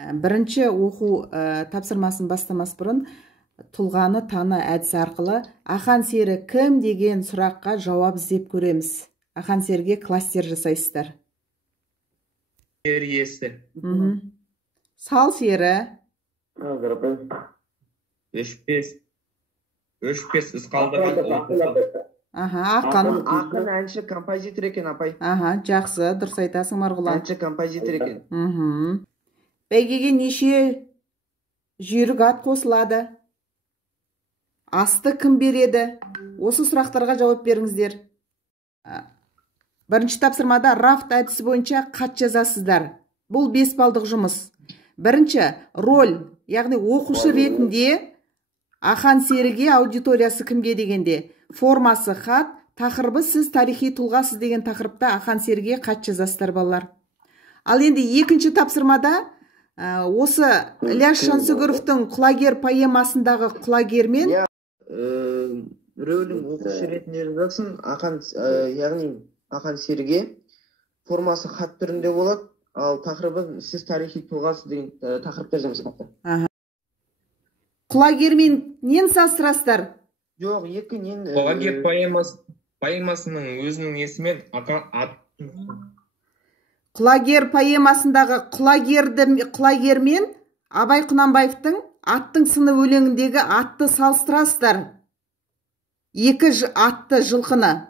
Бірінші оқу тапсырмасын бастамас бұрын тұлғаны таны әдісі арқылы ақан сері кім деген сұраққа жауап іздеп көреміз. Ақан серіге кластер жасайсыздар. Сер иесі. Сал сері. Өшпес із қалдырған. Ақын әнші композитор екен, апай. Жақсы, дұрыс айтасың, Марғұлан. Әнші композитор екен. Бәйгеге неше жүйрік ат қосылады? Асты кім береді? Осы сұрақтарға жауап беріңіздер. Бірінші тапсырмада рафт әдісі бойынша хат жазасыздар. Бұл 5 балдық жұмыс. Бірінші роль, яғни оқушы ретінде ақан серіге аудиториясы кімге дегенде, формасы хат, тақырыбы сіз тарихи тұлғасыз деген тақырыпта ақан серіге хат жазасыздар, балалар. Ал енді екінші тапсырмада осы Ілияс Жансүгіровтің құлагер поэмасындағы құлагермен рөлін оқушы ретінде жазасың, яғни ақан серіге формасы хат түрінде болады, ал тақырыбы сіз тарихи тұлғасыз деген тақырыпта жазасыздар. Құлагермен нен салыстырасыздар? Жоқ, екі нен... Құлагер поэмасының өзінің есімен Құлагер поэмасындағы құлагермен Абай Құнанбаевтың аттың сыны өлеңіндегі атты салыстырасыздар. Екі атты жылқыны.